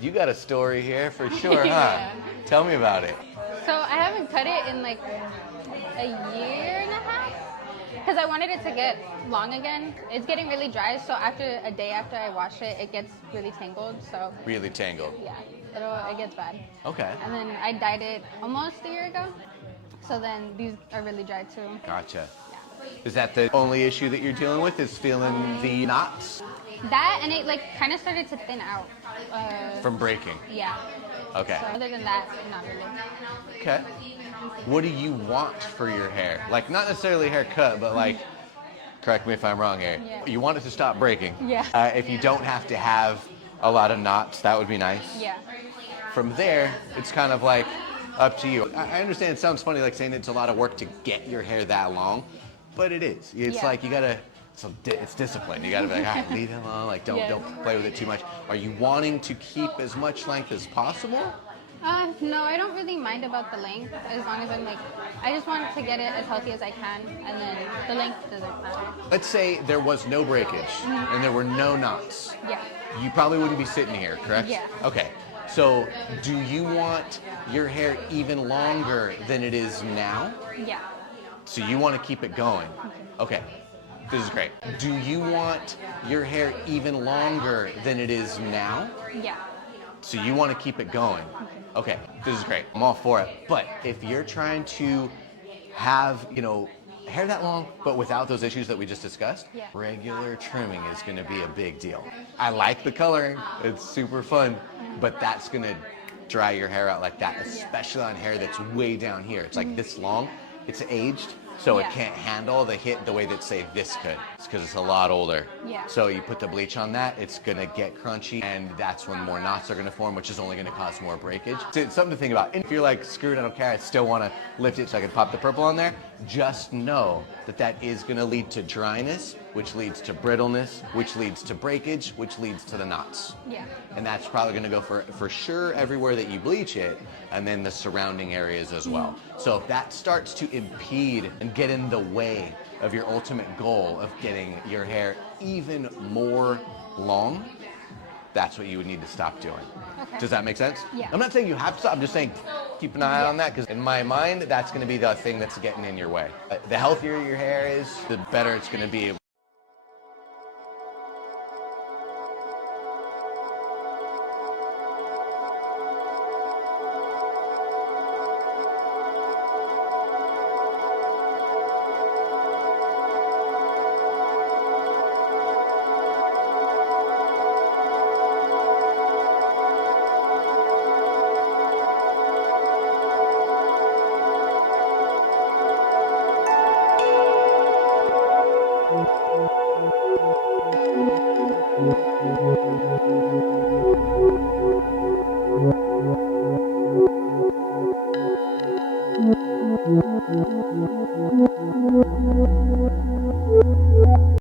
You got a story here for sure, huh? Yeah. Tell me about it. So I haven't cut it in like a year and a half because I wanted it to get long again. It's getting really dry, so after a day after I wash it, it gets really tangled. So Really tangled. yeah, it gets bad. Okay. And then I dyed it almost a year ago. So then these are really dry too. Gotcha. Yeah. Is that the only issue that you're dealing with, is feeling the knots That and it like kind of started to thin out. from breaking? Yeah. Okay. So other than that, not really. Okay. What do you want for your hair? Like, not necessarily haircut, but like, correct me if I'm wrong here. Yeah. You want it to stop breaking. Yeah. If you don't have to have a lot of knots, that would be nice. Yeah. From there, it's kind of like up to you. I understand it sounds funny, like saying it's a lot of work to get your hair that long, but it is. It's Yeah. like you gotta. It's discipline. You gotta be like, all right, leave it alone. Like, Yeah. don't play with it too much. Are you wanting to keep as much length as possible? No, I don't really mind about the length as long as I'm like, I just want to get it as healthy as I can, and then the length doesn't matter. Let's say there was no breakage and there were no knots. Yeah. You probably wouldn't be sitting here, correct? Yeah. Okay. So, do you want your hair even longer than it is now? Yeah. So you want to keep it going? Okay. This is great. Do you want your hair even longer than it is now? Yeah. So you want to keep it going? Okay. This is great. I'm all for it. But if you're trying to have, hair that long, but without those issues that we just discussed, Yeah. regular trimming is going to be a big deal. I like the coloring. It's super fun, but that's going to dry your hair out like that, especially on hair that's way down here. It's like this long. It's aged, so it Yeah. can't handle the hit the way that, say, this could. It's because it's a lot older. Yeah. So you put the bleach on that, it's gonna get crunchy, and that's when more knots are gonna form, which is only gonna cause more breakage. So it's something to think about. And if you're like, screw it, I don't care, I still wanna lift it so I can pop the purple on there, just know that that is gonna lead to dryness, which leads to brittleness, which leads to breakage, which leads to the knots. Yeah. And that's probably gonna go for sure everywhere that you bleach it, and then the surrounding areas as well. So if that starts to impede and get in the way of your ultimate goal of getting your hair even more long, that's what you would need to stop doing. Okay. Does that make sense? Yeah. I'm not saying you have to stop, I'm just saying keep an eye on that, because in my mind, that's gonna be the thing that's getting in your way. The healthier your hair is, the better it's gonna be.